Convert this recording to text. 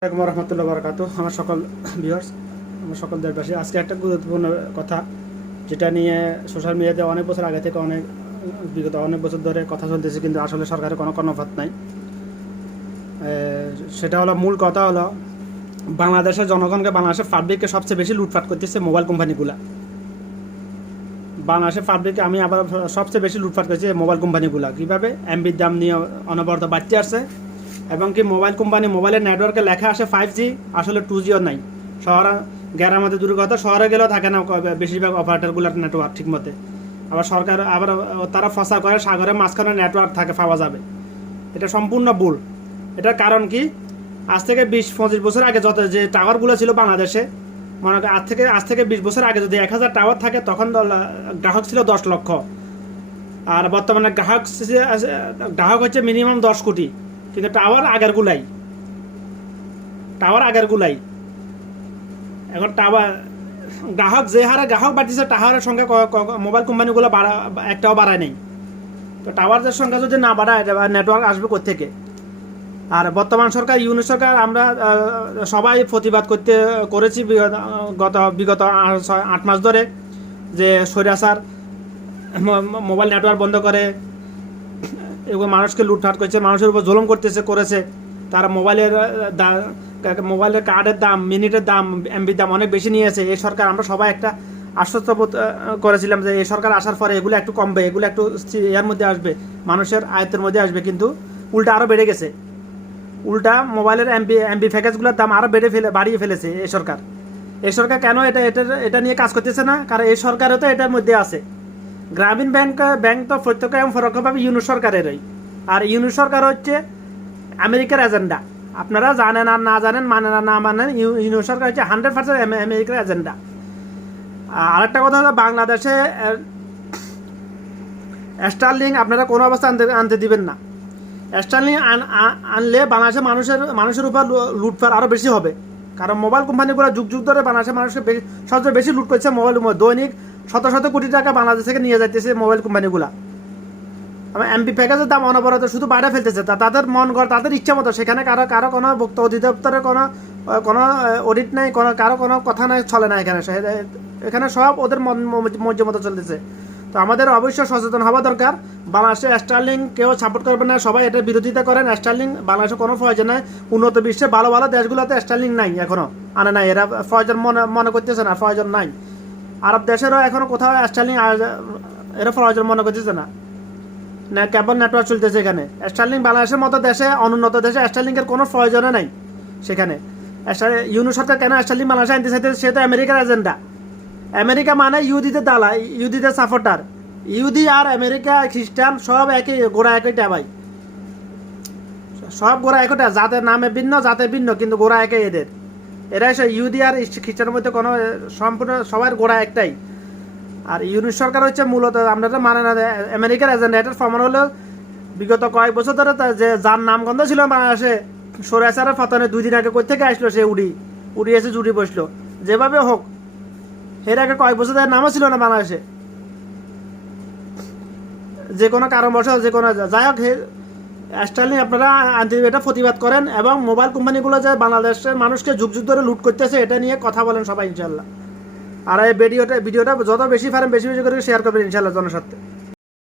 আসসালামাইকুম রহমতুল্লাহ বরকাত আমার সকল ভিউয়ার্স আমার সকল দেশবাসী, আজকে একটা গুরুত্বপূর্ণ কথা যেটা নিয়ে সোশ্যাল মিডিয়াতে অনেক বছর আগে থেকে অনেক, বিগত অনেক বছর ধরে কথা চলতেছে, কিন্তু আসলে সরকারের কোনো কর্ণপাত নাই। সেটা হলো মূল কথা হলো, বাংলাদেশের জনগণকে বাংলাদেশের পাবলিককে সবচেয়ে বেশি লুটপাট করতেছে মোবাইল কোম্পানিগুলা বাংলাদেশের পাবলিককে আমি আবার সবচেয়ে বেশি লুটপাট করছি মোবাইল কোম্পানিগুলা কীভাবে? এমবির দাম নিয়ে অনবরত বাড়তে আসছে। এবং কি মোবাইল কোম্পানি মোবাইলের নেটওয়ার্কে লেখা আসে ফাইভ জি আসলে টু জিও নাই। শহর মধ্যে দূর কথা, শহরে গেলেও থাকে না বেশিরভাগ অপারেটরগুলোর নেটওয়ার্ক ঠিক মতে আবার সরকার, আবার তারা ফসা করে সাগরের মাঝখানে নেটওয়ার্ক থাকে, পাওয়া যাবে। এটা সম্পূর্ণ ভুল। এটার কারণ কি? আজ থেকে বিশ, পঁচিশ বছর আগে যত যে টাওয়ারগুলো ছিল বাংলাদেশে, মনে করেন আজ থেকে আজ থেকে বিশ বছর আগে যদি এক হাজার টাওয়ার থাকে, তখন গ্রাহক ছিল দশ লক্ষ। আর বর্তমানে গ্রাহক গ্রাহক হচ্ছে মিনিমাম দশ কোটি। কিন্তু টাওয়ার আগের গুলাই। টাওয়ার আগের গুলাই। এখন টাওয়ার গ্রাহক যে হারে গ্রাহক বাড়তেছে টাওয়ারের ক- মোবাইল কোম্পানিগুলো বাড়া, একটাও বাড়ায় নেই। তো টাওয়ারের সংখ্যা যদি না বাড়ায় নেটওয়ার্ক আসবে কোথেকে আর বর্তমান সরকার ইউনি সরকার, আমরা সবাই প্রতিবাদ করতে, করেছি গত, বিগত আট মাস ধরে যে ম- মোবাইল নেটওয়ার্ক বন্ধ করে। এগুলো মানুষকে লুটফাট করছে, মানুষের উপর জুলুম করতেছে, করেছে। তারা মোবাইলের মোবাইলের কার্ডের দাম, মিনিটের দাম, এমবির দাম অনেক বেশি নিয়েছে এই সরকার, আমরা সবাই একটা আশ্বস্ত করেছিলাম যে এই সরকার আসার পরে এগুলো একটু কমবে, এগুলো একটু এর মধ্যে আসবে, মানুষের আয়ত্তের মধ্যে আসবে। কিন্তু উল্টা আরও বেড়ে গেছে। উল্টা মোবাইলের এমবি এমবি প্যাকেজগুলোর দাম আরও বেড়ে ফেলে, বাড়িয়ে ফেলেছে এই সরকার। এই সরকার কেন এটা এটা এটা নিয়ে কাজ করতেছে না? কারণ এই সরকারও তো এটার মধ্যে আছে। গ্রামীণ ব্যাংক ব্যাংক তো প্রত্যক্ষ এবং পরোক্ষভাবে ইউনিট সরকারেরই। আর ইউনিট সরকার হচ্ছে আমেরিকার এজেন্ডা। আপনারা জানেন আর না জানেন, মানেন আর না মানেন, ইউ- ইউনিট সরকার হচ্ছে হান্ড্রেড পার্সেন্ট আমেরিকার এজেন্ডা। আরেকটা কথা হলো বাংলাদেশে স্টারলিং আপনারা কোনো অবস্থা আনতে আনতে দিবেন না। স্টারলিং আন- আনলে বাংলাদেশের মানুষের মানুষের উপর লু- লুটপাট আরও বেশি হবে। কারণ মোবাইল কোম্পানিগুলো যুগ যুগ ধরে বাংলাদেশের মানুষকে সবচেয়ে বেশি লুট করছে মোবাইল দৈনিক শত শত কোটি টাকা বাংলাদেশ থেকে নিয়ে যাইতেছে মোবাইল কোম্পানিগুলা। আমার এমপি প্যাকেজের দাম অনবরত শুধু বাইরে ফেলতেছে। তা তাদের মন কর তাদের ইচ্ছা মতো সেখানে কারও কারও কোনো ভুক্ত অধিদপ্তরের কোনো কোনো অডিট নাই, কোনো কারও কোনো কথা নাই, চলে না এখানে। এখানে সব ওদের মন মর্জি মতো চলতেছে। তো আমাদের অবশ্যই সচেতন হওয়া দরকার। বাংলাদেশে স্টার্লিং কেউ সাপোর্ট করবে না, সবাই এটার বিরোধিতা করেন। স্টার্লিং বাংলাদেশে কোনো প্রয়োজন নাই। উন্নত বিশ্বে ভালো ভালো দেশগুলোতে স্টার্লিং নাই এখনও। আনে নাই, এরা প্রয়োজন মনে মনে করতেছে না, প্রয়োজন নাই। আরব দেশেরও এখনও কোথাও স্টার্লিং এরা প্রয়োজন মনে করতেছে না। না কেবল নেটওয়ার্ক চলতেছে এখানে। স্টার্লিং বাংলাদেশের মতো দেশে, অনুন্নত দেশে স্টার্লিংয়ের কোনো প্রয়োজনে নাই সেখানে। ইউনু সরকার কেন স্টার্লিং বাংলাদেশে আনতে চাইতে সে তো আমেরিকার এজেন্ডা আমেরিকা মানে ইহুদিদের দালা ইহুদিদের সাপোর্টার ইহুদি আর আমেরিকা খ্রিস্টান সব একই গোড়া একই ভাই। সব গোড়া একটা জাতের নামে ভিন্ন জাতে ভিন্ন, কিন্তু গোড়া একই এদের। এরা এসে ইহুদি আর খ্রিস্টানের মধ্যে কোনো সম্পূর্ণ সবার গোড়া একটাই। আর ইউনিট সরকার হচ্ছে মূলত, আমরা তো মানে না আমেরিকার এজেন্ডা এটার প্রমাণ হলো বিগত কয়েক বছর ধরে যে যার নামগন্ধ ছিল বাংলাদেশে সরেসারের ফতনে দুই দিন আগে কোথেকে আসলো সে উড়ি। উড়ি এসে জুড়ি বসল। যেভাবে হোক এর আগে কয়েক বছর ধরে নামও ছিল না বাংলাদেশে। যে কোনো কারণবশত, যে কোনো যাই হোক স্টাইলিং আপনারা আন্তরিক এটা প্রতিবাদ করেন এবং মোবাইল কোম্পানিগুলো যে বাংলাদেশের মানুষকে যুগ যুগ ধরে লুট করতেছে, এটা নিয়ে কথা বলেন সবাই ইনশাল্লাহ আর এই ভিডিওটা ভিডিওটা যত বেশি পারেন, বেশি বেশি করে শেয়ার করবেন ইনশাল্লাহ জনস্বার্থে।